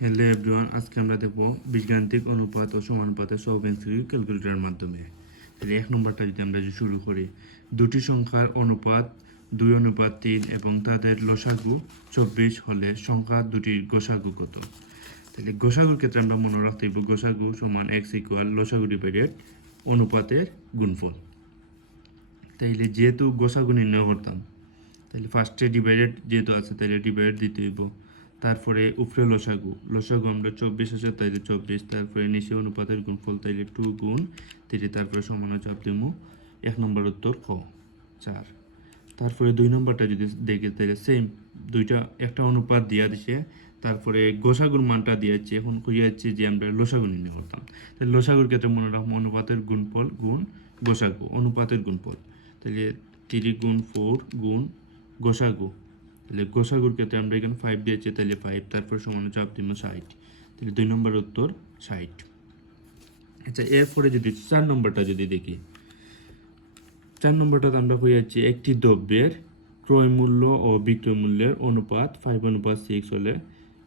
Hello everyone, আজকে আমরা দেখব বীজগাণিতিক অনুপাত ও সমানুপাতের সহগ এমসিকিউ ক্যালকুলেটরের মাধ্যমে। তাহলে এক নম্বরটা যদি শুরু করি, দুটি সংখ্যার অনুপাত 2:3 এবং তাদের লসাগু 24 হলে সংখ্যা দুটির গসাগু কত? তাহলে গসাগুর ক্ষেত্রে আমরা মনে রাখতে হইব গসাগু সমান x ইকুয়াল লসাগু ডিভাইডেড অনুপাতের গুণফল। তাইলে যেহেতু গসাগু নির্ণয় করতাম, তাহলে ফার্স্টে ডিভাইডেড যেহেতু আছে তাহলে ডিভাইডেড দিতে হইব। তারপরে উপরে লসাগু আমরা 24 আছে তাইলে 24, তারপরে নিচে অনুপাতের গুণফল তাইলে 2 গুণ 3, তারপরে সমান চাপ দেবো। এক নম্বর উত্তর খ 4। তারপরে দুই নম্বরটা যদি দেখি তাহলে সেম দুইটা একটা অনুপাত দিয়া দিছে, তারপরে গোসাগুর মানটা দিয়েছে। এখন খুঁজে যাচ্ছে যে আমরা লসাগু নির্ণয় করতাম। তাহলে লসাগুর ক্ষেত্রে মনে রাখবো অনুপাতের গুণফল গুণ গোসাগু, অনুপাতের গুণফল। তাহলে 3 গুণ 4 গুণ গোসাগু। তাহলে গোসাগুর ক্ষেত্রে আমরা এখানে 5 দিয়েছি, তাহলে 5, তারপর সমান চাপ দিব 60। তাহলে দুই নম্বর উত্তর 60। আচ্ছা, এরপরে যদি 4 নম্বরটা যদি দেখি, 4 নম্বরটাতে আমরা হয়ে যাচ্ছি একটি দ্রব্যের ক্রয় মূল্য ও বিক্রয় মূল্যের অনুপাত 5:6 হলে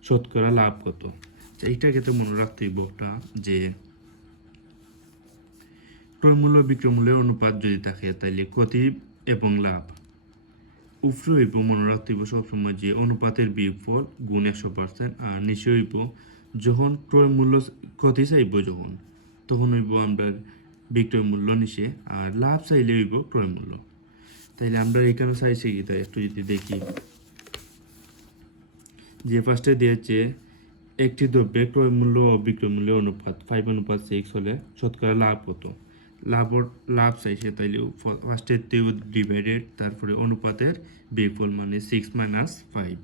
শতকরা লাভ কত? এইটা ক্ষেত্রে মনে রাখতে হইব যে ক্রয় মূল্য বিক্রয় মূল্যের অনুপাত যদি থাকে তাহলে ক্ষতি এবং লাভ উপরে হইব। মনে রাখতে হইব সবসময় যে অনুপাতের বিয়োগফল গুণ 100%, আর নিচে হইব যখন ক্রয় মূল্য ক্ষতি চাইব তখন হইব আমরা বিক্রয় মূল্য নিচে, আর লাভ চাইলে হইব ক্রয় মূল্য। তাইলে আমরা এখানে চাইছি কি, তাই একটু যদি দেখি যে ফার্স্টে দিয়েছে একটি দ্রব্যের ক্রয় মূল্য ও বিক্রয় মূল্যের অনুপাত 5:6 হলে শতকরা লাভ কত? লাভ চাইছে, তাইলে ফার্স্টে ডিভাইডেড, তারপরে অনুপাতের বিয়োগফল মানে 6 - 5,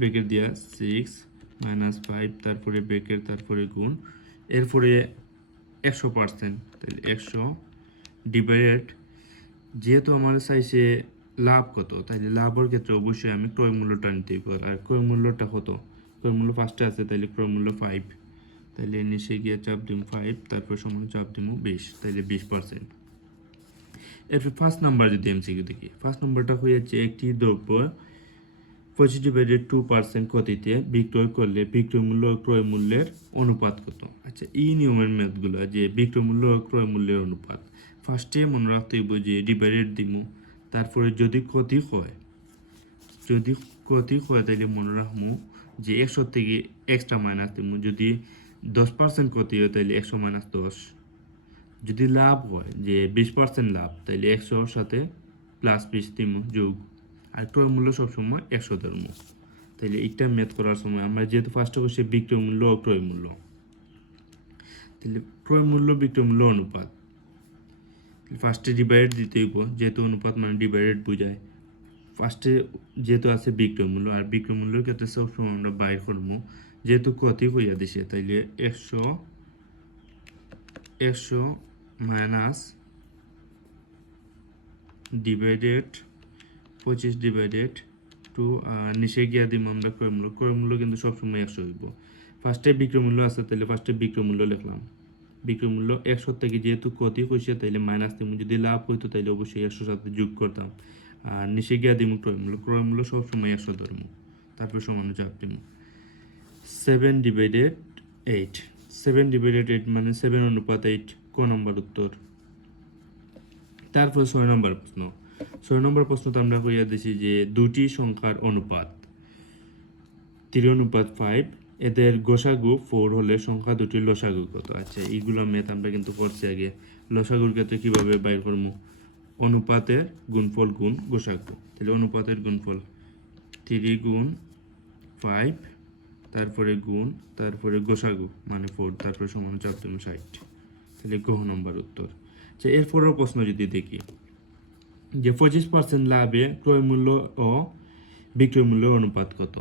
ব্রেকেট দিয়া 6 - 5, তারপরে ব্রেকেট, তারপরে গুণ, এরপরে 100%, তাহলে 100 ডিভাইডেড, যেহেতু আমার চাইছে লাভ কত, তাইলে লাভের ক্ষেত্রে অবশ্যই আমি ক্রয় মূল্যটা নিতেই পারি। আর ক্রয় মূল্যটা কত? ক্রয় মূল্য ফার্স্টে আছে, তাইলে ক্রয় মূল্য 5, তাইলে নিচে গিয়ে চাপ দিব 5, তারপর সমান চাপ দিব 20, তাইলে 20%। এরপর ফার্স্ট নাম্বার যদি এমসিকিউ দেখি, ফার্স্ট নাম্বারটা হয়ে যাচ্ছে একটি দ্রব্য 25/2% ক্ষতিতে বিক্রয় করলে বিক্রয় মূল্য ও ক্রয় মূল্যের অনুপাত কত? আচ্ছা, এই নিয়মের ম্যাথগুলো যে বিক্রয় মূল্য ও ক্রয় মূল্যের অনুপাত, ফার্স্টে মনে রাখতে হইব যে ডিভাইডেড দিব, তারপরে যদি ক্ষতি হয় তাহলে মনে রাখবো যে 100 থেকে এক্সট্রা মাইনাস দিব। যদি 10% ক্ষতি হয় তাহলে 100 - 10। যদি লাভ হয় যে 20% লাভ, তাহলে 100-র সাথে +20 দিব যোগ, আর ক্রয় মূল্য সবসময় 100 ধরবো। তাহলে এইটা ম্যাথ করার সময় আমরা যেহেতু ফার্স্টে করছি বিক্রয় মূল্য ও ক্রয় মূল্য, তাহলে ক্রয় মূল্য বিক্রয় মূল্য অনুপাত ফার্স্টে ডিভাইড দিতে হইব, যেহেতু অনুপাত মানে ডিভাইডেড বোঝায়। ফার্স্টে যেহেতু আছে বিক্রয় মূল্য, আর বিক্রয় মূল্যের ক্ষেত্রে সবসময় আমরা বাইর করবো, যেহেতু ক্ষতি হইয়া দিছে তাইলে 100 মাইনাস ডিভাইডেড 25 ডিভাইডেড 2, নিচে গিয়া দিব আমরা ক্রয় মূল্য কিন্তু সবসময় 100 হইব। ফার্স্টে বিক্রয় মূল্য আছে, তাহলে ফার্স্টে বিক্রয় মূল্য লিখলাম। বিক্রয় মূল্য 100 থেকে যেহেতু ক্ষতি হয়েছে তাইলে মাইনাস দিব, যদি লাভ হইতো তাইলে অবশ্যই 100 সাথে যোগ করতাম, আর নিচে গিয়া দিব ক্রয় মূল্য সবসময় 100 ধরবো, তারপর সমান চাপ দিব। 7/8, 7/8 মানে 7:8, ক নম্বর উত্তর। তারপর 6 নম্বর প্রশ্ন। 6 নম্বর প্রশ্নতে আমরা কইয়া দিছি যে দুটি সংখ্যার অনুপাত 3:5, এদের গসাগু 4 হলে সংখ্যা দুটির লসাগু কত? আচ্ছা, এইগুলো ম্যাথ আমরা কিন্তু করছি আগে। লসাগুর ক্ষেত্রে কিভাবে বাইর করবো? অনুপাতের গুণফল গুণ গসাগু। তাহলে অনুপাতের গুণফল 3 গুণ 5, তারপরে গুণ, তারপরে গোসাগু মানে 4, তারপরে সমান চাপ দিব 60। তাহলে গ নম্বর উত্তর। আচ্ছা, এরপরের প্রশ্ন যদি দেখি যে 25% লাভে ক্রয় মূল্য ও বিক্রয় মূল্যের অনুপাত কত?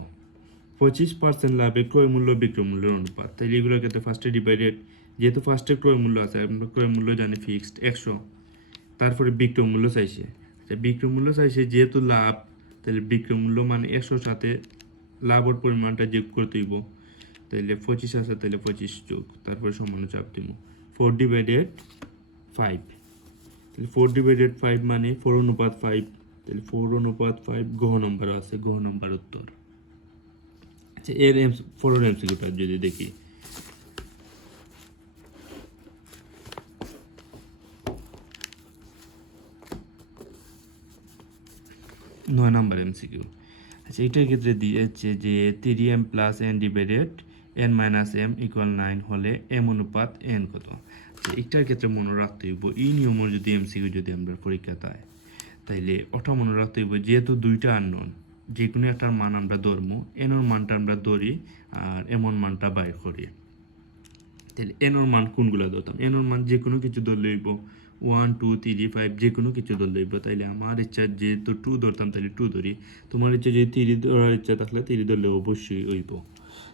25% লাভে ক্রয় মূল্য বিক্রয় মূল্যের অনুপাত, তাহলে এগুলোর ক্ষেত্রে ফার্স্টে ডিভাইডেড, যেহেতু ফার্স্টে ক্রয় মূল্য আছে, আমরা ক্রয় মূল্য জানি ফিক্সড 100, তারপরে বিক্রয় মূল্য চাইছে। আচ্ছা, বিক্রয় মূল্য চাইছে যেহেতু লাভ, তাহলে বিক্রয় মূল্য মানে 100 সাথে লাভের পরিমাণটা যোগ করতে হইব, তাহলে 25 আছে, তাহলে 25 যোগ, তারপরে সমান চাপ দিব 4/5, তাহলে 4/5 মানে 4:5, তাহলে 4:5 গহ নম্বর আছে, গহ নম্বর উত্তর। আচ্ছা এর ফোরের এমসিকিউটা যদি দেখি, 9 নাম্বার এমসিকিউ। আচ্ছা এটার ক্ষেত্রে দিয়েছে যে 3m plus n divided n minus m equal 9 হলে m অনুপাত n কত। আচ্ছা এটার ক্ষেত্রে মনে রাখতে হইব এই নিয়মের যদি এমসিকিউ যদি আমরা পরীক্ষা দেয় তাইলে ওটা মনে রাখতে হইব যেহেতু দুইটা আননোন যে কোনো একটার মান আমরা ধরবো, এনর মানটা আমরা ধরি আর এমন মানটা বাইর করি। তাহলে এনর মান কোনগুলো ধরতাম, এনর মান যে কোনো কিছু ধরলে হইব 1 2 3 5 যে কোনো কিছু ধরলে হইব। তাইলে আমার ইচ্ছা যেহেতু 2 ধরতাম তাহলে 2 ধরি, তোমার ইচ্ছা যদি 3 ধরার ইচ্ছা থাকলে 3 ধরলে অবশ্যই হইব।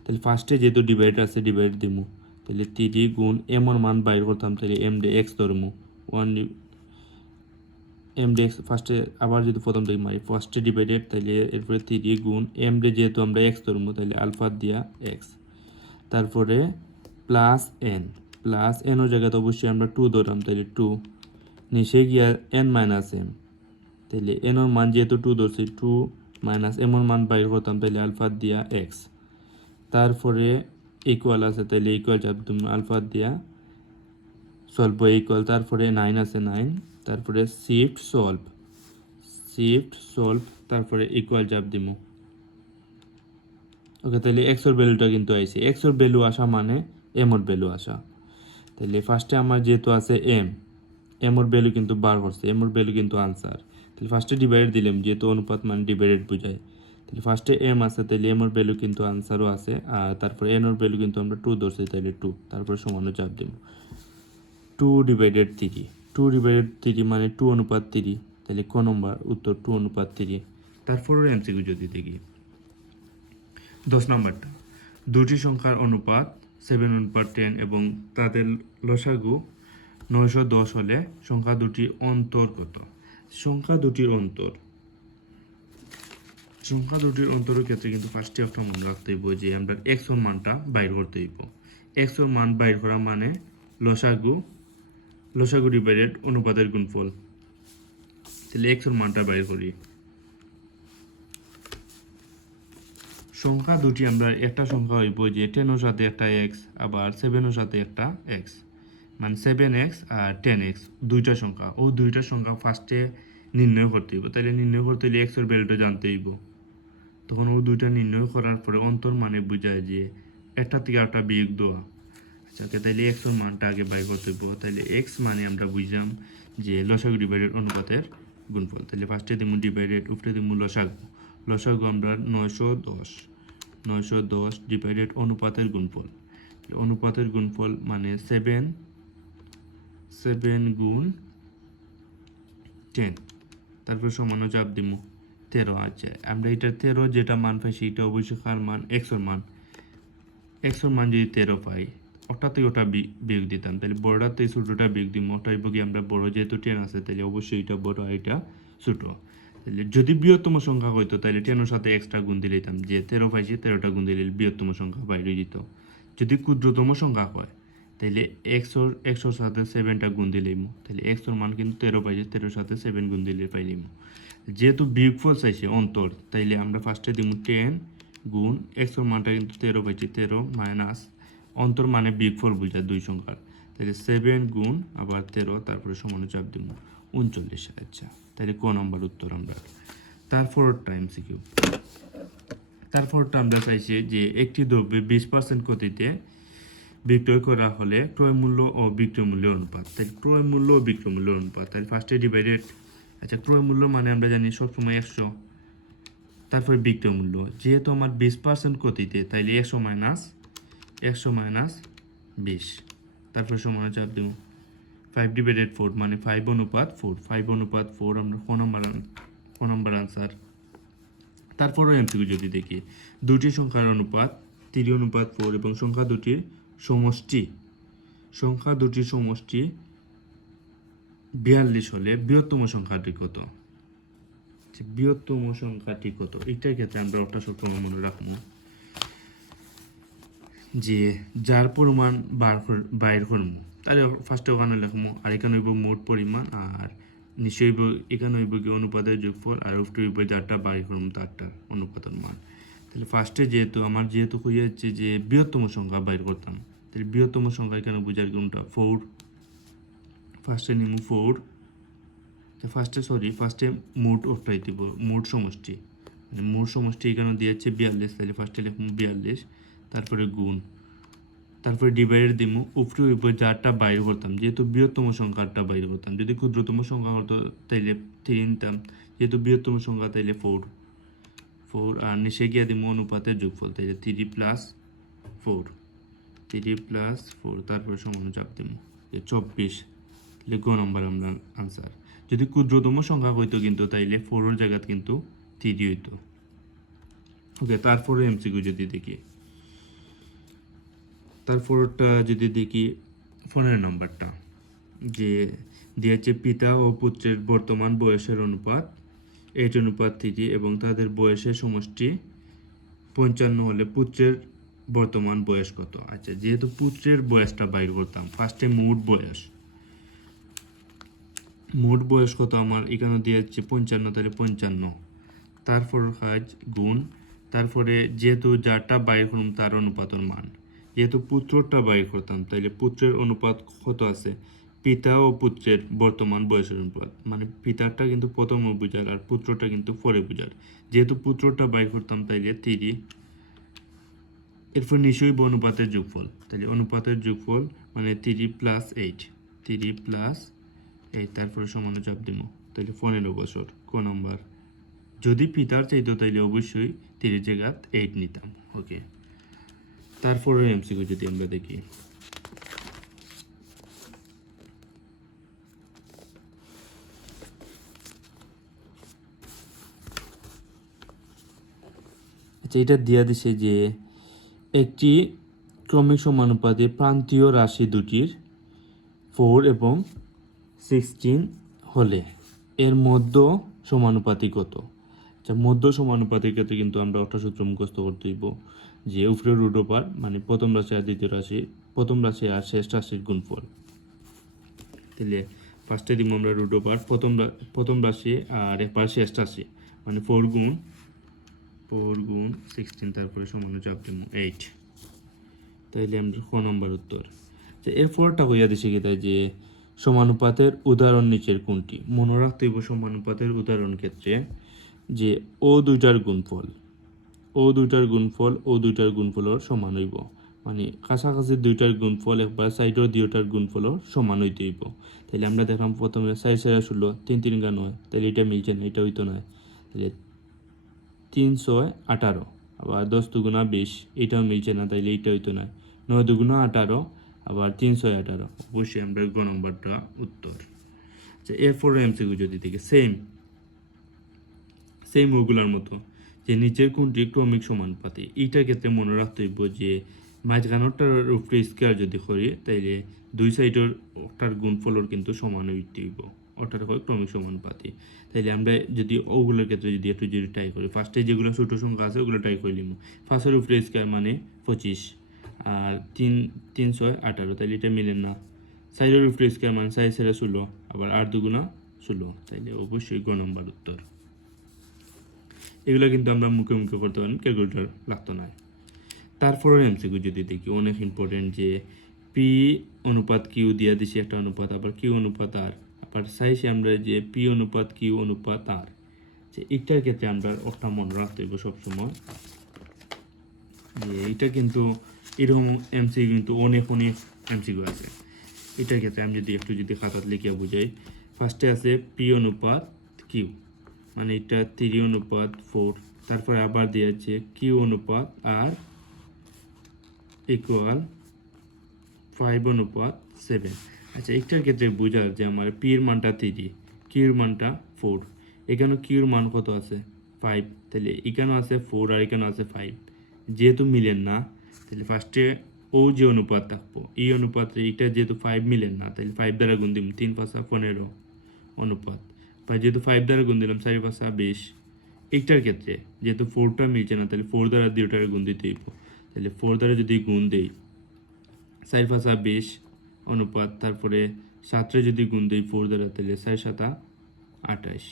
তাহলে ফার্স্টে যেহেতু ডিভাইড আছে ডিভাইড দিমু, তাহলে 3 গুণ এমন মান বাইর করতাম তাহলে এম ডে এক্স ধরমু 1 এম ডে এক্স ফার্স্টে আবার যদি প্রথম থেকে মারি ফার্স্টে ডিভাইডেড তাহলে এরপরে 3 গুণ এম ডে যেহেতু আমরা এক্স ধরমু তাহলে আলফা দিয়া এক্স, তারপরে প্লাস এনও জায়গাতে অবশ্যই আমরা 2 ধরলাম তাহলে 2, নিচে গিয়া এন মাইনাস এম, তাহলে এনর মান যেহেতু 2 ধরছি 2 মাইনাস এমন মান বাইর করতাম তাহলে আলফা দিয়া এক্স, তারপরে ইকুয়াল আছে তাহলে ইকুয়াল চাপ তুমি আলফা দিয়া সলভ ইকুয়াল, তারপরে 9 আছে 9, তারপরে শিফট সলভ তারপরে ইকুয়াল চাপ দিমু। ওকে তাহলে এক্সর ভ্যালুটা কিন্তু আইছে, এক্সর ভ্যালু আসা মানে এমর ভ্যালু আসা। তাহলে ফার্স্টে আমার যেহেতু আছে এমর ভ্যালু কিন্তু বার করছে, এমর ভ্যালু কিন্তু আনসার। তাহলে ফার্স্টে ডিভাইড দিলাম যেহেতু অনুপাত মানে ডিভাইডেড বোঝায়, তাহলে ফার্স্টে এম আছে তাহলে এমর ভ্যালু কিন্তু আনসারও আছে, আর তারপরে এনর ভ্যালু কিন্তু আমরা 2 ধরছি তাহলে 2, তারপরে সমানো চাপ দিব 2 ডিভাইডেড 3 মানে 2 অনুপাত 3, তাহলে ক নম্বর উত্তর 2 অনুপাত 3। তারপরের এমসিকিউ যদি দেখি 10 নম্বরটা, দুটি সংখ্যার অনুপাত 7 অনুপাত 10 এবং তাদের লসাগু 910 হলে সংখ্যা দুটির অন্তর কত। সংখ্যা দুটির অন্তরের ক্ষেত্রে কিন্তু ফার্স্টে একটা মনে রাখতে হইব যে আমরা এক্স ওর মানটা বাইর করতে হইব। এক্স ওর মান বাইর করা মানে লসাগু ডিভাইডেড অনুপাতের গুণফল। তাহলে এক্স ওর মানটা বাইর করি। সংখ্যা দুটি আমরা একটা সংখ্যা হইব যে 10 এর সাথে একটা এক্স আবার 7 এর সাথে একটা এক্স, মানে 7x আর 10x দুইটা সংখ্যা, ও দুইটা সংখ্যা ফার্স্টে নির্ণয় করতে হইব। তাহলে নির্ণয় করতে হলে এক্স এর ভ্যালুটা জানতে হইব, তখন ও দুইটা নির্ণয় করার পরে অন্তর মানে বোঝায় যে একটা থেকে একটা বিয়োগ দেওয়া। আচ্ছা তাহলে এক্স এর মানটা আগে বাই করতে হইব। তাহলে এক্স মানে আমরা বুঝলাম যে লসাগু ডিভাইডেড অনুপাতের গুণফল। তাহলে ফার্স্টে দিমু ডিভাইডেড, উপরে দিমু লসাগু আমরা 910 ডিভাইডেড অনুপাতের গুণফল। অনুপাতের গুণফল মানে 7 গুণ 10, তারপর সমানো চাপ দিমু 13। আচ্ছা আমরা এটা 13 যেটা মান পাইছি এটা অবশ্যই কার মান, এক্সর মান যদি 13 পাই ওটা থেকে ওটা বিয়োগ দিতাম, তাহলে বড়টার থেকে ছোটোটা বিয়োগ দিব। ওটাই বলি আমরা বড় যেহেতু 10 আছে তাহলে অবশ্যই এটা বড় এটা ছোটো। তাহলে যদি বৃহত্তম সংখ্যা হইতো তাহলে 10 সাথে এক্সট্রা গুণ দিলে দিতাম, যে 13 পাইছি 13টা গুণ দিলে বৃহত্তম সংখ্যা বাইরে যেত। যদি ক্ষুদ্রতম সংখ্যা হয় তাহলে এক্সর সাথে 7টা গুণ দিলেইমু, তাহলে এক্সর মান কিন্তু 13 পাইছে 13 সাথে 7 গুণ দিলে পাইলিমু। যেহেতু বিয়োগফল চাইছে অন্তর তাইলে আমরা ফার্স্টে দিমু 10 গুণ এক্সর মানটা কিন্তু 13 পাইছি 13 মাইনাস অন্তর মানে বিয়োগফল বুঝা দুই সংখ্যার, তাহলে 7 গুণ আবার 13 তারপরে সমান চাপ দিমু 39। আচ্ছা তাহলে ক নম্বর উত্তর আমরা। তারপরটা এমসিকিউ, তারপরটা আমরা চাইছি যে একটি দ্রব্যে 20% গতিতে বিক্রয় করা হলে ক্রয় মূল্য ও বিক্রয় মূল্যের অনুপাত। তাহলে ক্রয় মূল্য ও বিক্রয় মূল্যের অনুপাত, তাহলে ফার্স্টে ডিভাইডেড। আচ্ছা ক্রয় মূল্য মানে আমরা জানি সবসময় 100, তারপরে বিক্রয় মূল্য যেহেতু আমার 20% গতিতে তাইলে 100 মাইনাস 20, তারপরে সমান চাপ দেব 5 ডিভাইডেড 4 মানে 5 অনুপাত 4 আমরা ক নম্বর আনসার। তারপরে এমসিকিউ যদি দেখি দুটি সংখ্যার অনুপাত 3:4 এবং সংখ্যা দুটির সমষ্টি 42 হলে বৃহত্তম সংখ্যাটি কত। এটার ক্ষেত্রে আমরা ওটা সবসময় মনে রাখবো যে যার পরিমাণ বাইর করবো তাহলে ফার্স্টে ওখানে লিখবো, আর এখানে হইব মোট পরিমাণ, আর নিশ্চয় হইব এখানে হইব কি অনুপাতের যোগফল, আর উপরে হইব যারটা বাইর করবো তারটা অনুপাতের মান। তাহলে ফার্স্টে যেহেতু হয়ে যাচ্ছে যে বৃহত্তম সংখ্যা বাইর করতাম, তাহলে বৃহত্তম সংখ্যা এখানে বোঝার কোনটা 4। ফার্স্টে নিব 4, ফার্স্টে মোট ওটাই দিব, মোট সমষ্টি, মানে মোট সমষ্টি এখানে দিয়েছে 42, তাহলে ফার্স্টে লিখুন 42, তারপরে গুণ, তারপরে ডিভাইডেড দিব, উপরে উপরে যারটা বাইর করতাম, যেহেতু বৃহত্তম সংখ্যাটা বাইর করতাম, যদি ক্ষুদ্রতম সংখ্যা হতো তাইলে 3 নিতাম, যেহেতু বৃহত্তম সংখ্যা তাইলে 4, আর নিচে গিয়ে দিব অনুপাতের যোগফল, তাইলে 3 + 4, তারপরে সমান চাপ দিব 24, তাহলে গ নম্বর আমরা আনসার। যদি ক্ষুদ্রতম সংখ্যা হইতো কিন্তু তাইলে 4 এর জায়গায় কিন্তু 3 হইতো। ওকে, তারপরে এমসিকিউ যদি দেখি, তারপরটা যদি দেখি 15 নম্বরটা, যে দিয়েছে পিতা ও পুত্রের বর্তমান বয়সের অনুপাত 8:3 এবং তাদের বয়সের সমষ্টি 55 হলে পুত্রের বর্তমান বয়স কত? আচ্ছা, যেহেতু পুত্রের বয়সটা বাইর করতাম, ফার্স্টে মোট বয়স কত আমার এখানে দিয়েছে 55, তাহলে 55, তারপর কাজ গুণ, তারপরে যেহেতু যারটা বাইর করলাম তার অনুপাতের মান, যেহেতু পুত্রটা বাইর করতাম তাইলে পুত্রের অনুপাত কত আছে, পিতা ও পুত্রের বর্তমান বয়সের অনুপাত, মানে পিতারটা কিন্তু প্রথমে বুঝার আর পুত্রটা কিন্তু পরে বুঝার, যেহেতু পুত্রটা বাইর করতাম তাইলে 3, এরপর নিশ্চয়ই অনুপাতের যোগফল, তাহলে অনুপাতের যোগফল মানে 3 + 8, তারপরে সমান চাপ দিব, তাহলে 15 বছর। ক নম্বর, যদি পিতার চাইতো তাইলে অবশ্যই 3 জায়গায় 8 নিতাম। ওকে, তারপরে এমসিকিউ যদি আমরা দেখি, আচ্ছা এটা দিয়া দিছে যে একটি ক্রমিক সমানুপাতে প্রান্তীয় রাশি দুটির 4 এবং 16 হলে এর মধ্য সমানুপাতি কত? আচ্ছা, মধ্য সমানুপাতির ক্ষেত্রে কিন্তু আমরা একটা সূত্র মুখস্থ করতে হইব, যে উপরে রুট ওভার মানে প্রথম রাশি আর দ্বিতীয় রাশি, প্রথম রাশি আর শেষ রাশির গুণফল। তাহলে ফার্স্টে দিব আমরা রুট ওভার প্রথম রাশি আর একবার শেষ রাশি, মানে 4 গুণ 16, তারপরে সমান চাপ দিব 8, তাইলে আমরা ক নম্বর উত্তর। এরপরটা হইয়া দিছে কি তাই যে সমানুপাতের উদাহরণ নিচের কোনটি? মনে রাখতে হইব সমানুপাতের উদাহরণ ক্ষেত্রে যে ও দুইটার গুণফলও সমান হইব, মানে কাছাকাছি দুইটার গুণফল একবার সাইডের দুইটার গুণফলও সমান হইতে হইব। তাহলে আমরা দেখলাম প্রথমে 4 4 16, 3 3 9, তাহলে এটা মিলছে না, এটা হইতো না, তাহলে 3 6 18, আবার 10 দুগুণা 20, এটাও মিলছে না, তাইলে এইটা হইতো না, 9 দুগুণা 18, আবার 3 6 18, অবশ্যই আমরা গ নম্বরটা উত্তর। আচ্ছা, এরপরে এমসিকিউ যদি দেখি সেম ওগুলার মতো, যে নিচের কোনটি ক্রমিক সমানুপাতি, এইটার ক্ষেত্রে মনে রাখতে হইব যে মাঝখানোরটার উপরে স্কোয়ার যদি করি তাইলে দুই সাইডের ওটার গুণফলের কিন্তু সমান হইতে হইব, ওটার হয় ক্রমিক সমানুপাতি। তাইলে আমরা যদি ওগুলোর ক্ষেত্রে যদি একটু যদি ট্রাই করি, ফার্স্টে যেগুলো ছোটো সংখ্যা আছে ওগুলো ট্রাই করে নিব, ফার্স্টের উপরে স্কোয়ার মানে 25, আর 3 3 6 18, তাইলে এটা মিলেন না, সাইডের উপরে স্কোয়ার মানে 4 4 16, আবার 8 দুগুণা 16, তাইলে অবশ্যই গ নম্বর উত্তর। এগুলো কিন্তু আমরা মুখে করতে পারেন, ক্যালকুলেটর লাগতো না। তারপরে এমসিকিউ যদি দেখি, অনেক ইম্পর্টেন্ট, যে পি অনুপাত কিউ দিয়া দিছি একটা অনুপাত, আবার কিউ অনুপাত আর, আবার চাইছি আমরা যে পি অনুপাত কিউ অনুপাত আর, যে এইটার ক্ষেত্রে আমরা একটা মনে রাখতে হইব সবসময়, যে এইটা কিন্তু এরকম এমসিকিউ কিন্তু অনেক এমসিকিউ আছে। এটার ক্ষেত্রে আমি যদি খাতাত লিখিয়া বুঝাই, ফার্স্টে আছে পি অনুপাত কিউ, মানে এটা 3:4, তারপরে আবার দিয়েছে কিউ অনুপাত আর ইকুয়াল 5:7। আচ্ছা, একটার ক্ষেত্রে বোঝার যে আমার পি এর মানটা 3, কিউর মানটা 4, এখানে কিউর মান কত আছে 5, তাহলে এখানেও আছে 4 আর এখানেও আছে 5, যেহেতু মিলেন না তাহলে ফার্স্টে ও যে অনুপাত থাকবো এই অনুপাতে এটা যেহেতু 5 মিলেন না, তাহলে 5 দ্বারা গুণ দিব, 3 5 15 অনুপাত, যেহেতু 5 দ্বারা গুণ দিলাম 4 5 20, এইটার ক্ষেত্রে যেহেতু 4টা মিলছে না তাহলে 4 দ্বারা 2টারে গুণ দিতে হইব, তাহলে 4 দ্বারা যদি গুণ দেই 4 5 20 অনুপাত, তারপরে 7রে যদি গুণ দেই 4 দ্বারা তাহলে 4 7 28।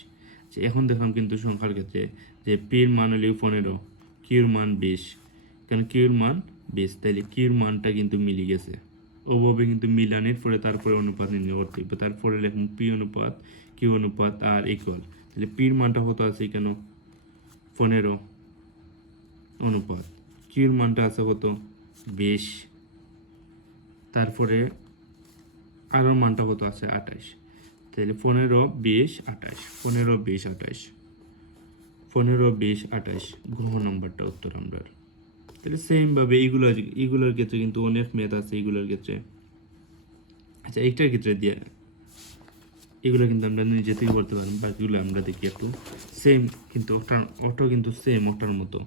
এখন দেখলাম কিন্তু সংখ্যার ক্ষেত্রে যে পির মান হলো 15, কিউর মান 20, কারণ কিউর মান 20, তাহলে কিউর মানটা কিন্তু মিলে গেছে। ওভাবে কিন্তু মিলানের পরে তারপরে অনুপাত নির্ণয় করতে হবে। তারপরে লিখুন পি অনুপাত কিউ অনুপাত আর ইকুয়াল, তাহলে পির মানটা কত আছে কেন 15 অনুপাত, কিউর মানটা আছে কত 20, তারপরে আরও মানটা কত আছে 28, তাহলে 15 20 28, 15 20 28, 15 20 28 গ্রহ নম্বরটা উত্তর আমরা। তাহলে সেমভাবে এইগুলোর ক্ষেত্রে কিন্তু অনেক ম্যাথ আছে এইগুলোর ক্ষেত্রে। আচ্ছা এইটার ক্ষেত্রে দিয়ে এগুলো কিন্তু আমরা নিজে থেকে করতে পারি, বাকিগুলো আমরা দেখি একটু সেম, কিন্তু ওটা কিন্তু সেম ওটার মতো,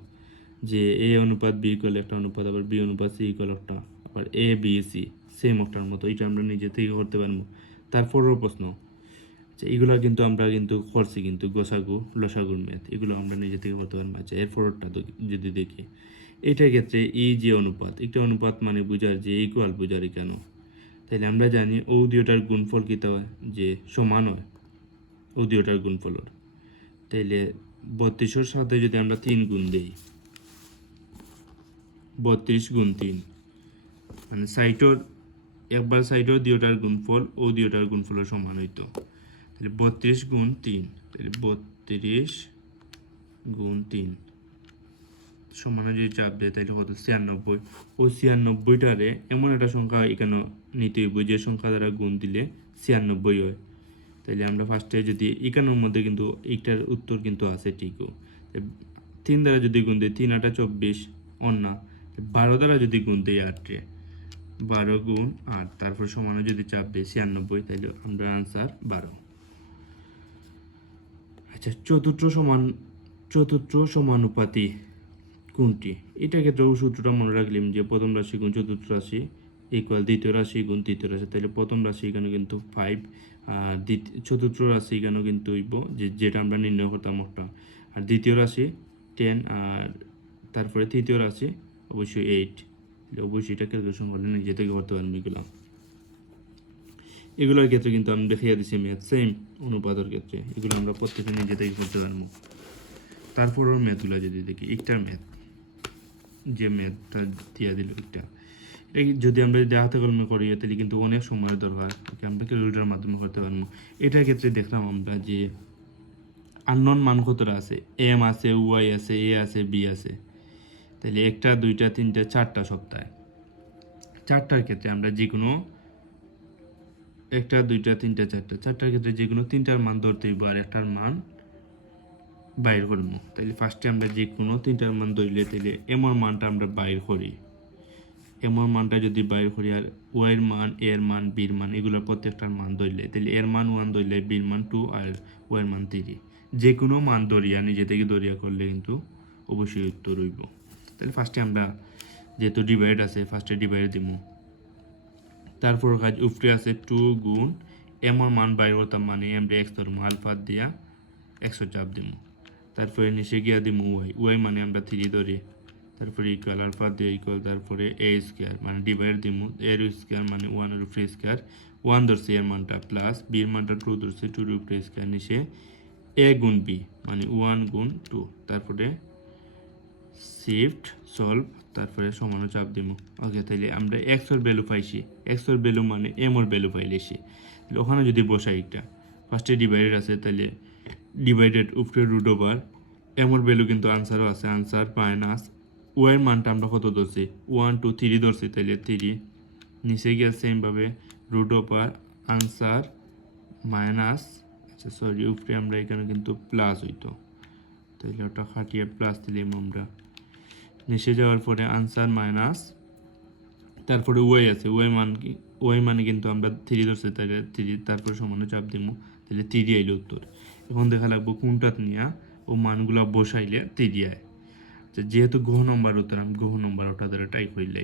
যে এ অনুপাত বি ইকুয়াল একটা অনুপাত, আবার বি অনুপাত সি ইকুয়াল একটা, আবার এ বি সি সেম ওটার মতো, এটা আমরা নিজে থেকে করতে পারবো। তারপরেও প্রশ্ন, আচ্ছা এগুলো কিন্তু আমরা কিন্তু করছি, কিন্তু গোসাগু লসাগুর ম্যাথ এগুলো আমরা নিজে থেকে করতে পারবো। আচ্ছা এরপরটা যদি দেখি, এটার ক্ষেত্রে এই যে অনুপাত, একটা অনুপাত মানে বুঝার যে ইকুয়াল বুঝার কেন, তাহলে আমরা জানি ও দুইটার গুণফল কী হয় যে সমান হয়, ও দুইটার গুণফলর। তাইলে 32-এর সাথে যদি আমরা 3 গুণ দিই, 32 গুণ 3 মানে সাইটর একবার সাইটর দুইটার গুণফল ও দুইটার গুণফলের সমান হইতো, তাহলে 32 গুণ 3, তাহলে 32 গুণ 3 সমান যদি চাপ দেয় তাহলে কত 96, ও 96টারে এমন একটা সংখ্যা এখানে নিতে হইব যে সংখ্যা দ্বারা গুণ দিলে 96 হয়। তাহলে আমরা ফার্স্টে যদি এখানের মধ্যে কিন্তু এইটার উত্তর কিন্তু আছে ঠিকও, 3 দ্বারা যদি গুণ দিই 3 8 24 অন্য, 12 দ্বারা যদি গুণ দিই 8, 12 গুণ 8 তারপর সমানে যদি চাপ দিই 96, তাহলে আমরা আনসার 12। আচ্ছা চতুর্থ সমানুপাতি কোনটি, এটা ক্ষেত্রে সূত্রটা মনে রাখলাম যে প্রথম রাশি গুণ চতুর্থ রাশি ইকুয়াল দ্বিতীয় রাশি গুণ তৃতীয় রাশি, তাহলে প্রথম রাশি এখানে কিন্তু 5, আর চতুর্থ রাশি এখানে কিন্তু হইব যেটা আমরা নির্ণয় করতাম ওটা, আর দ্বিতীয় রাশি 10, আর তারপরে তৃতীয় রাশি অবশ্যই 8, অবশ্যই এটা ক্যালকুলেশন করলে নিজে থেকে করতে পারবেন। এগুলোর ক্ষেত্রে কিন্তু আমি দেখিয়ে দিচ্ছি ম্যাথ সেম অনুপাতের ক্ষেত্রে, এগুলো আমরা প্রত্যেকে নিজে থেকে করতে পারবো। তারপরের ম্যাথগুলো যদি দেখি, একটার ম্যাথ যে ম্যাথটা দিয়ে দিল এটা যদি আমরা হাতে কলমে করি তাহলে কিন্তু অনেক সময়ের দরকার, আমরা ক্যালকুলেটরের মাধ্যমে করতে পারবো। এটার ক্ষেত্রে দেখলাম আমরা যে আননোন মান কতটা আছে, এম আছে, ওয়াই আছে, এ আছে, বি আছে, তাহলে 1 2 3 4টা সপ্তাহে, 4টার ক্ষেত্রে আমরা যে কোনো 1 2 3 4টার ক্ষেত্রে যে কোনো 3টার মান ধরতে হইব আর একটার মান বাইর করবো। তাহলে ফার্স্টে আমরা যে কোনো 3টার মান ধরলে তাহলে এমন মানটা আমরা বাইর করি, এমন মানটা যদি বাইর করি আর ওয়াইয়ের মান, এর মান, বির মান এগুলোর প্রত্যেকটার মান ধরলে, তাহলে এর মান 1 ধরলে বির মান 2 আর ওয়াইয়ের মান 3, যে কোনো মান ধরিয়া নিজে থেকে ধরিয়া করলে কিন্তু অবশ্যই উত্তর হইব। তাহলে ফার্স্টে আমরা যেহেতু ডিভাইড আছে ফার্স্টে ডিভাইড দিব, তারপর কাজ উপরে আছে 2 গুণ এমন মান বাইর করতাম মানে আমরা এক্স ধরবো, আলফা দিয়া 100 চাপ দিব, তারপরে নিচে গিয়া দিব ওয়াই মানে আমরা 3 ধরি, তারপরে ইকুয়াল আলফা দিয়ে ইকুয়াল, তারপরে এ স্কোয়ার মানে ডিভাইড দিব, এর স্কোয়ার মানে 1 এর উপরে স্কোয়ার, 1 ধরছে এর মানটা প্লাস বির মানটা 2 ধরছে 2 এর উপরে স্কোয়ার, নিচে এ গুণ বি মানে 1 গুণ 2, তারপরে শিফট সলভ, তারপরে সমান চাপ দিব। ওকে, তাহলে আমরা এক্স এর ভ্যালু পাইছি, এক্স এর ভ্যালু মানে এম এর ভ্যালু পাইলেছি, তাহলে ওখানে যদি বসাই একটা ফার্স্টে ডিভাইডেড আছে তাহলে ডিভাইডেড উপরে রুট ওভার এম এর ভ্যালু কিন্তু আনসারও আছে, আনসার মাইনাস ওয়ের মানটা আমরা কত ধরছি 1 2 3 ধরছি, তাহলে 3 নিচে গিয়ে সেমভাবে রুট ওভার আনসার মাইনাস, আচ্ছা সরি উপরে আমরা এখানে কিন্তু প্লাস হইতো, তাহলে ওটা খাটিয়ে প্লাস দিলাম আমরা, নিচে যাওয়ার পরে আনসার মাইনাস, তারপরে ওয়াই আছে, ওয়াই মানে কিন্তু আমরা 3 ধরছি তাহলে 3, তারপরে সমানে চাপ দিব, তাহলে 3 আইলে উত্তর। এখন দেখা লাগবো কোনটাত নিয়ে ও মানগুলা বসাইলে 3 আয়, যেহেতু গ্রহ নম্বর উত্তর আমি গ্রহ নম্বর ওটা ধরে টাই করলে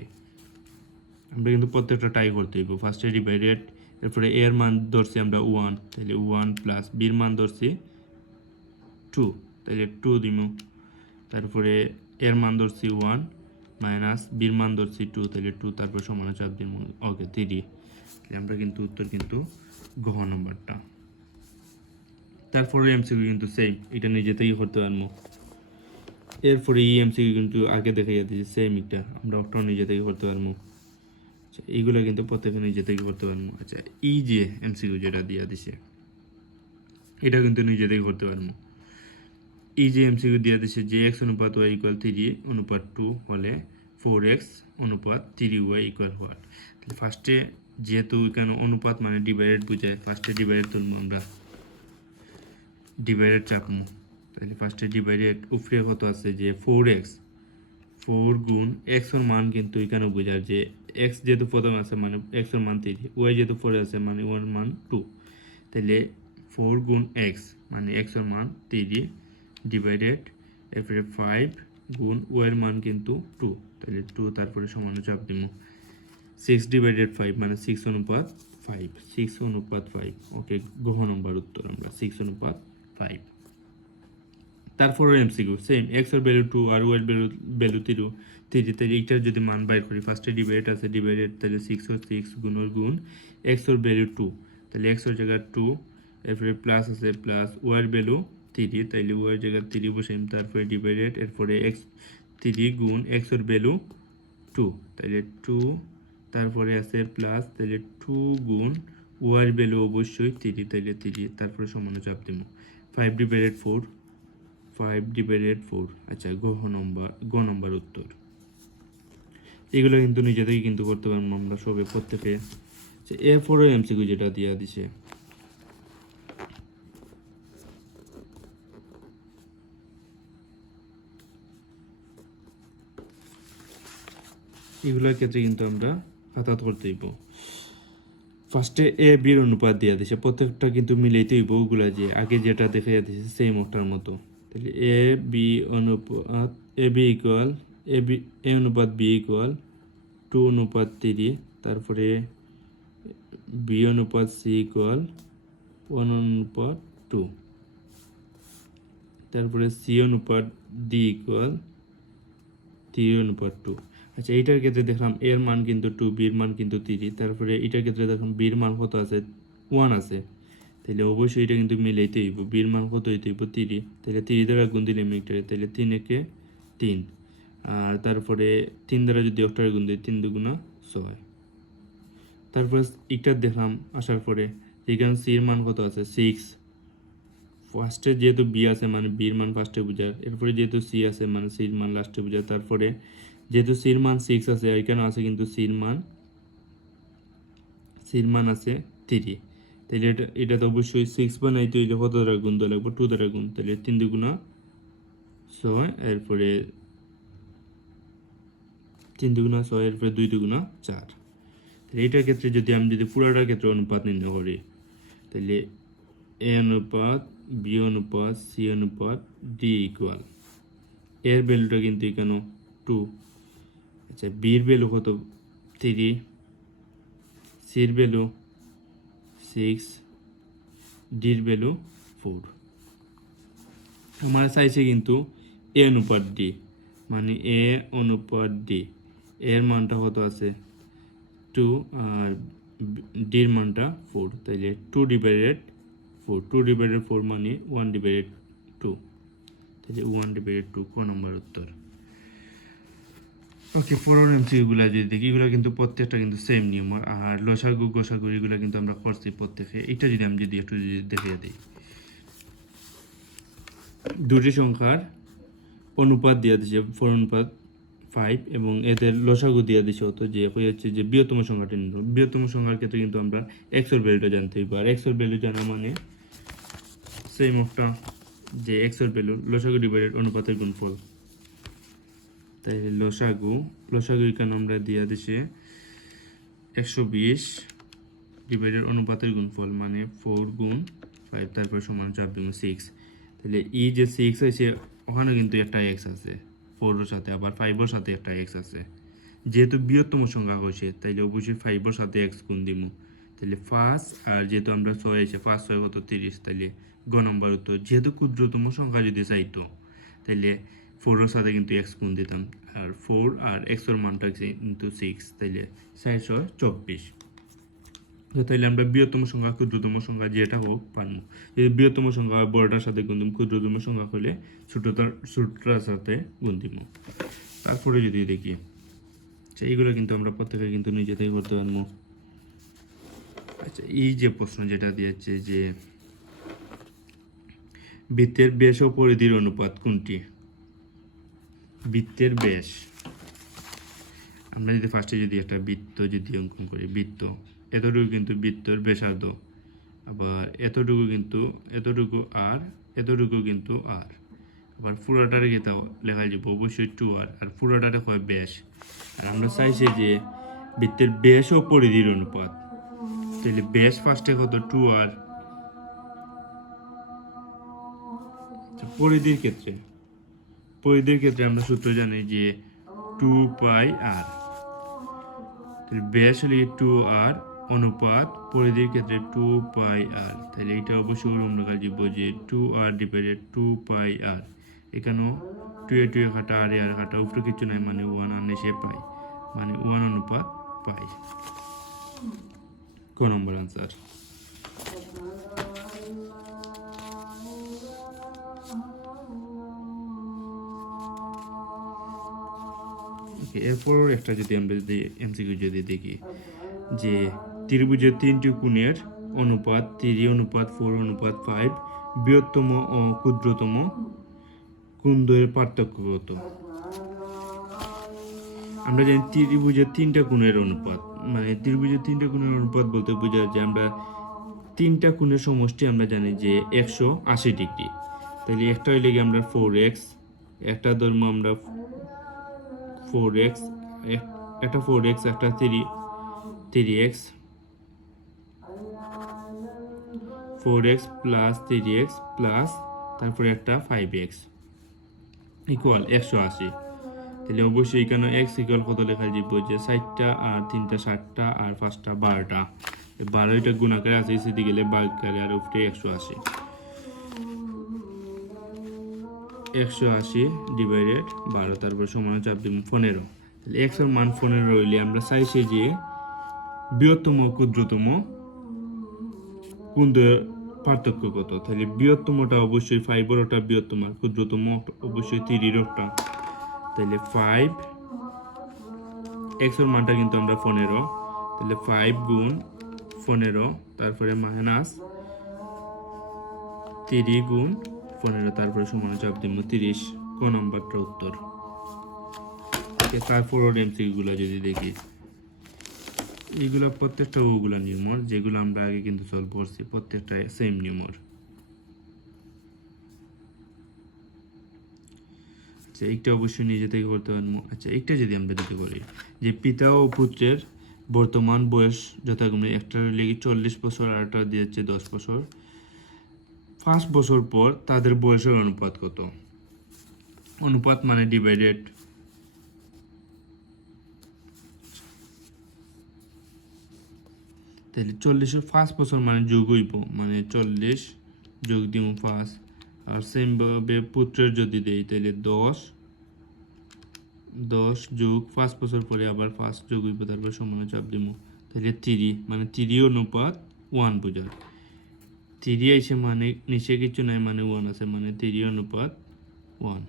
আমরা কিন্তু প্রত্যেকটা টাই করতে হইব। ফার্স্টে ডিভাইডেড, এরপরে এর মান ধরছি আমরা 1, তাহলে 1 প্লাস বির মান ধরছি 2, তাহলে 2 দিব, তারপরে এর মান ধরছি 1 মাইনাস বির মান ধরছি 2, তাহলে 2, তারপর সমান চাপ দিব, ওকে 3, আমরা কিন্তু উত্তর কিন্তু গ্রহ নম্বরটা। তারপরে এমসিকিউ কিন্তু সেম, এটা নিজে থেকেই করতে পারবো। এরপরে এই এমসিকিউ কিন্তু আগে দেখাইয়া দিয়েছে সেম একটা, আমরা ওটাও নিজে থেকে করতে পারবো। আচ্ছা, এইগুলো কিন্তু প্রত্যেকে নিজে থেকে করতে পারবো। আচ্ছা, এই যে এমসিকিউ যেটা দিয়া দিছে এটা কিন্তু নিজে থেকে করতে পারবো। এই যে এমসিকিউ দিয়া দিছে যে এক্স অনুপাত ওয়াই ইকুয়াল 3 অনুপাত 2 হলে 4x অনুপাত 3y ইকুয়াল হোয়াট। তাহলে ফার্স্টে যেহেতু এখানে অনুপাত মানে ডিভাইডেড বোঝায়, ফার্স্টে ডিভাইডেড তুলবো আমরা, ডিভাইডেড চাপমু। তাহলে ফার্স্টে ডিভাইডেড উপরে কত আছে যে 4x, 4 গুণ এক্স এর মান কিন্তু এখানে বোঝার যে এক্স যেহেতু প্রথমে আছে মানে এক্স এর মান 3, ওয়াই যেহেতু পরে আছে মানে ওয়াই এর মান 2। তাহলে 4 গুণ এক্স মানে এক্স এর মান 3 ডিভাইডেড এরপরে 5 গুণ ওয়াই এর মান কিন্তু 2, তাহলে 2 তারপরে সমান চাপ দিব 6 ডিভাইডেড 5 মানে 6 অনুপাত 5, 6 অনুপাত 5। ওকে, গহ নম্বর উত্তর আমরা 6 অনুপাত 5। তারপরে এমসিকিউ সেম, এক্স এর ভ্যালু 2 আর ওয়াই এর ভ্যালু 3, তাহলে এইটার যদি মান বাইর করি ফার্স্টে ডিভাইড আছে ডিভাইডেড, তাহলে 6 ও 6 গুণর গুণ এক্স এর ভ্যালু 2, তাহলে এক্স এর জায়গা 2, এরপরে প্লাস আছে প্লাস ওয়াই এর ভ্যালু 3, তাহলে ওয়াই এর জায়গা 3 বসাইম, তারপরে ডিভাইডেড এরপরে এক্স 3 গুণ এক্স এর ভ্যালু 2, তাহলে 2 তারপরে আছে প্লাস, তাহলে 2 গুণ ওয়াই এর ভ্যালু অবশ্যই 3, তাহলে 3 তারপরে সমান চাপ দিব 5 ডিভাইডেড 4, 5 ডিভাইডেড 4। আচ্ছা, গ নম্বর উত্তর। এগুলো কিন্তু নিজেদেরই কিন্তু করতে পারবো আমরা সবে প্রত্যেকে। এরপরে এমসিকিউ যেটা দিয়া দিছে এগুলোর ক্ষেত্রে কিন্তু আমরা খাতাত করতে হইব। ফার্স্টে এ বির অনুপাত দিয়া দিছে, প্রত্যেকটা কিন্তু মিলাইতে হইব ওগুলা যে আগে যেটা দেখে দিছে সেম ওটার মতো। তাহলে এ বি অনুপাত এ বি ইকুয়াল এ অনুপাত বি ইকুয়াল 2 অনুপাত 3, তারপরে বি অনুপাত সি ইকুয়াল 1 অনুপাত 2, তারপরে সি অনুপাত ডি ইকুয়াল 3 অনুপাত 2। আচ্ছা, এইটার ক্ষেত্রে দেখলাম এর মান কিন্তু 2, বির মান কিন্তু 3, তারপরে এটার ক্ষেত্রে দেখলাম বির মান কত আছে 1 আছে, তাহলে অবশ্যই এটা কিন্তু মিলাইতে হইব। বির মান কত হইতে হইব 3, তাহলে 3 দ্বারা গুণ দিলে মিটারে, তাহলে 3 একে 3, আর তারপরে 3 দ্বারা যদি একটা গুণ দিই 3 দুগুণা 6। তারপরে এটা দেখলাম আসার পরে এখানে সির মান কত আছে 6, ফার্স্টে যেহেতু বি আছে মানে বির মান ফার্স্টে বুঝার, এরপরে যেহেতু সি আছে মানে সির মান লাস্টে বুঝার, তারপরে যেহেতু সির মান 6 আছে এখানে আছে কিন্তু সির মান আছে 3, তাহলে এটা তো অবশ্যই 6 বানাইতে হইলে কত দ্বারা গুণ দেওয়া লাগবে 2 দ্বারা গুণ, তাহলে 3 দুগুণা 6, এরপরে 3 দুগুণা 6, এরপরে 2 দুগুণা 4। তাহলে এটার ক্ষেত্রে যদি আমি যদি পুরাটার ক্ষেত্রে অনুপাত নির্ণয় করি, তাহলে এ অনুপাত বি অনুপাত সি অনুপাত ডি ইকুয়াল এর ভ্যালুটা কিন্তু এখানে 2, আচ্ছা বির ভ্যালু কত 3, সির ভ্যালু 6, ডির ভ্যালু 4। আমার চাইছে কিন্তু এ অনুপাত ডি, মানে এ অনুপাত ডি এর মানটা কত আছে 2 আর ডির মানটা 4, তাইলে 2 ডিভাইডেড 4, 2 ডিভাইডেড 4 মানে 1 ডিভাইডেড 2, তাহলে 1 ডিভাইডেড 2 ক নম্বর উত্তর। ওকে, ফরওয়ার্ড এমসিকিউগুলো যদি দেখি এগুলো কিন্তু প্রত্যেকটা কিন্তু সেম নিয়ম, আর লসাগু গোসাগু এগুলো কিন্তু আমরা করছি প্রত্যেকে। এটা যদি আমি যদি একটু যদি দেখিয়ে দিই, দুটি সংখ্যার অনুপাত দিয়ে দিচ্ছে 4 অনুপাত 5 এবং এদের লসাগু দিয়ে দিচ্ছে হতো যে হচ্ছে যে বৃহত্তম সংখ্যাটি নির্ণয়। বৃহত্তম সংখ্যার ক্ষেত্রে কিন্তু আমরা এক্স এর ভ্যালুটা জানতে হইব, আর এক্স এর ভ্যালু জানা মানে সেম একটা যে এক্স এর ভ্যালু লসাগু ডিভাইডেড অনুপাতের গুণফল। তাই লসাগু এখানে আমরা দিয়ে দিছে 120 ডিভাইডেড অনুপাতের গুণফল মানে 4 গুণ 5, তারপর সমান চাপ দিব 6। তাহলে এই যে 6 আছে ওখানে কিন্তু একটা এক্স আছে 4 এর সাথে, আবার 5 এর সাথে একটা এক্স আছে। যেহেতু বৃহত্তম সংখ্যা হয়েছে তাইলে অবশ্যই 5 এর সাথে এক্স গুণ দিব, তাহলে 5, আর যেহেতু আমরা 6 আছে 5 6 কত 30, তাইলে গ নম্বর উত্তর। যেহেতু ক্ষুদ্রতম সংখ্যা যদি চাইতো তাইলে 4 এর সাথে কিন্তু এক্স গুণ দিতাম, আর 4 আর এক্স এর মানটা কিন্তু 6, তাইলে 6 6 24। তো তাইলে আমরা বৃহত্তম সংখ্যা ক্ষুদ্রতম সংখ্যা যেটা হোক পারবো। যদি বৃহত্তম সংখ্যা বড়টার সাথে গুণ দিব, ক্ষুদ্রতম সংখ্যা হলে ছোটটার সাথে গুণ দিব। তারপরে যদি দেখি, আচ্ছা এইগুলো কিন্তু আমরা প্রত্যেকে কিন্তু নিজে থেকে করতে পারবো। আচ্ছা এই যে প্রশ্ন যেটা দিয়েছে যে বৃত্তের ব্যাস ও পরিধির অনুপাত কোনটি? বৃত্তের ব্যাস, আমরা যদি ফার্স্টে যদি একটা বৃত্ত যদি অঙ্কন করি, বৃত্ত এতটুকু কিন্তু বৃত্তের ব্যাসার্ধ, আবার এতটুকু কিন্তু এতটুকু আর এতটুকু কিন্তু আর, আবার পুরোটারে যেটা লেখা যাব অবশ্যই 2r, আর পুরোটারে হয় ব্যাস। আর আমরা চাইছি যে বৃত্তের ব্যাস ও পরিধির অনুপাত, তাহলে ব্যাস ফার্স্টে কত 2r। পরিধির ক্ষেত্রে আমরা সূত্র জানি যে 2πr, তাহলে ব্যাস হলে 2r অনুপাত পরিধির ক্ষেত্রে 2πr, তাহলে এটা অবশ্যই আমরা লিখব যে 2r ডিভাইডেড 2πr। এখানেও 2 এ 2 কাটা আর আর কাটা, উপরে কিছু নাই মানে 1 আর নিচে পাই, মানে 1 অনুপাত পাই। ক নম্বর আনসার। এরপর একটা যদি আমরা যদি এমসিকিউ যদি দেখি যে ত্রিভুজের 3টি কোণের অনুপাত 3:4:5, বৃহত্তম ও ক্ষুদ্রতম কোণদ্বয়ের পার্থক্য কত? আমরা জানি ত্রিভুজের 3টা কোণের অনুপাত, মানে ত্রিভুজের 3টা কোণের অনুপাত বলতে বোঝা যায় আমরা 3টা কোণের সমষ্টি আমরা জানি যে 180 ডিগ্রি। তাহলে একটা হইলে গিয়ে আমরা 4x, একটা ধর্ম আমরা 4x, একটা 4x, একটা 3x, 4x plus 3x plus তারপরে একটা 5x ইকুয়াল 180। তাহলে অবশ্যই এখানে x ইকুয়াল কত লেখা যাব যে 60টা আর 3টা 60টা আর 5টা 12টা, 12টা গুণ আকারে আছে, সেদিকে গেলে ভাগ করে আর উপরে 180 ডিভাইডেড 12, তারপর সমান চাপ দিব 15। তাহলে x এর মান 15 হইলে আমরা চাইছি যে বৃহত্তম ক্ষুদ্রতম কোণদ্বয়ের পার্থক্য কত? তাহলে বৃহত্তমটা অবশ্যই 5 বড়টা বৃহত্তম, ক্ষুদ্রতম অবশ্যই 3 তাহলে 5 x এর মানটা কিন্তু আমরা 15, তাহলে 5 গুণ 15, তারপরে মাইনাস 3 গুণ 15, তারপরে সমান চাপ দিব 30। ক নম্বরটা উত্তর। তারপর এমসিকিউগুলো যদি দেখি, এইগুলো প্রত্যেকটা ওগুলো নিয়মর যেগুলো আমরা আগে কিন্তু সলভ করছি, প্রত্যেকটা সেম নিয়মর। আচ্ছা একটা অবশ্যই নিজে থেকে করতে পারবো। আচ্ছা একটা যদি আমরা দিতে পারি যে পিতা ও পুত্রের বর্তমান বয়স যথাক্রমে একটা লেগে 40 বছর আর একটা দিয়েছে 10 বছর, 5 বছর পর তাদের বয়সের অনুপাত কত? অনুপাত মানে ডিভাইডেড, তাহলে 40 বছর মানে যোগ হইব, মানে 40 যোগ দিব 5, আর সেম ভাবে পুত্রের যদি দেই তাহলে 10 যোগ 5 বছর পরে আবার 5 যোগ হইব, তারপর সমান চাপ দিব, তাহলে 3 মানে 3 অনুপাত 1 বোঝায়। 3 আইসে মানে নিচে কিছু নাই মানে 1 আছে, মানে 3 অনুপাত 1।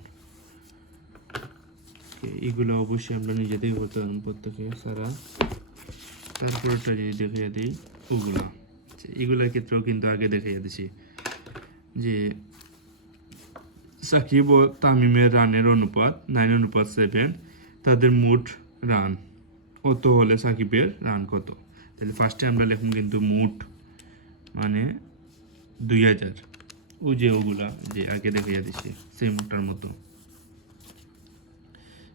এগুলো অবশ্যই আমরা নিজেদের করতে পারবো প্রত্যেকে সারা। তারপরটা যদি দেখিয়ে দিই ওগুলো, এগুলোর ক্ষেত্রেও কিন্তু আগে দেখিয়ে দিছি যে সাকিব ও তামিমের রানের অনুপাত 9:7, তাদের মোট রান কত হলে সাকিবের রান কত? তাহলে ফার্স্টে আমরা লিখুন কিন্তু মোট মানে 2000, ও যে ওগুলা যে আগে দেখিয়ে দিছি সেমটার মতো।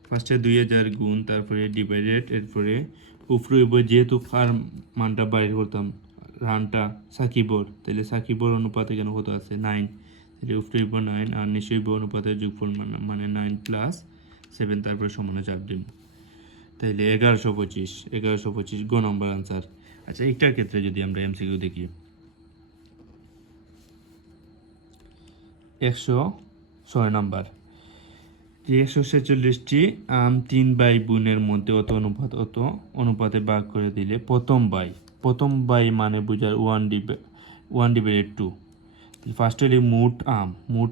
ফার্স্টে 2000 গুণ, তারপরে ডিভাইডেড, এরপরে উপরে যেহেতু কার মানটা বাইর করতাম রানটা সাকিবর, তাহলে সাকিবর অনুপাতে কেন কত আছে 9, তাহলে উপরে 9 আর নিচে অনুপাতের যোগফল মানে 9 + 7, তারপরে সমানে চাপ দিব, তাহলে 1125 গ নম্বর আনসার। আচ্ছা এইটার ক্ষেত্রে যদি আমরা এমসিকিউ দেখি 106 নাম্বার, যে 146টি আম 3 ভাই বোনের মধ্যে অত অনুপাতে ভাগ করে দিলে প্রথম ভাই প্রথম বাই মানে বুঝার 1/2। ফার্স্টে হলি মোট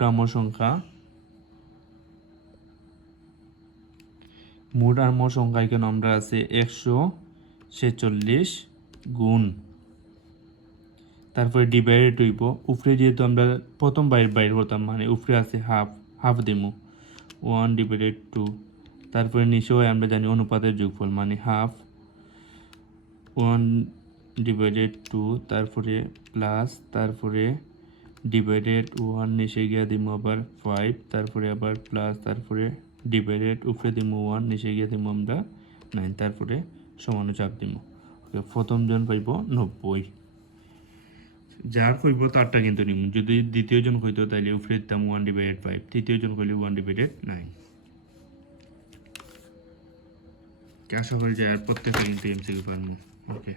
আমর সংখ্যা, এখানে আমরা আছে 146 গুণ, তারপরে ডিভাইডেড হইব উপরে যেহেতু আমরা প্রথম বাইর করতাম মানে উপরে আছে হাফ দিমু 1/2, তারপরে নিচেও আমরা জানি অনুপাতের যোগফল মানে হাফ 1/2, তারপরে প্লাস, তারপরে ডিভাইডেড 1 নিচে গিয়ে দিমু আবার 5, তারপরে আবার প্লাস, তারপরে ডিভাইডেড উপরে দিমু 1 নিচে গিয়ে দিমু আমরা 9, তারপরে সমানো চাপ দিমু। ওকে, প্রথম জন পাইব 90, যার কইব তারটা কিন্তু নিমু। যদি দ্বিতীয় জন কইতো তাইলে উপরে দিতাম 1/5, তৃতীয় জন কইলে 1/9। আশা করি যে আর প্রত্যেকটা কিন্তু এমসিকিউ পারবো। ওকে।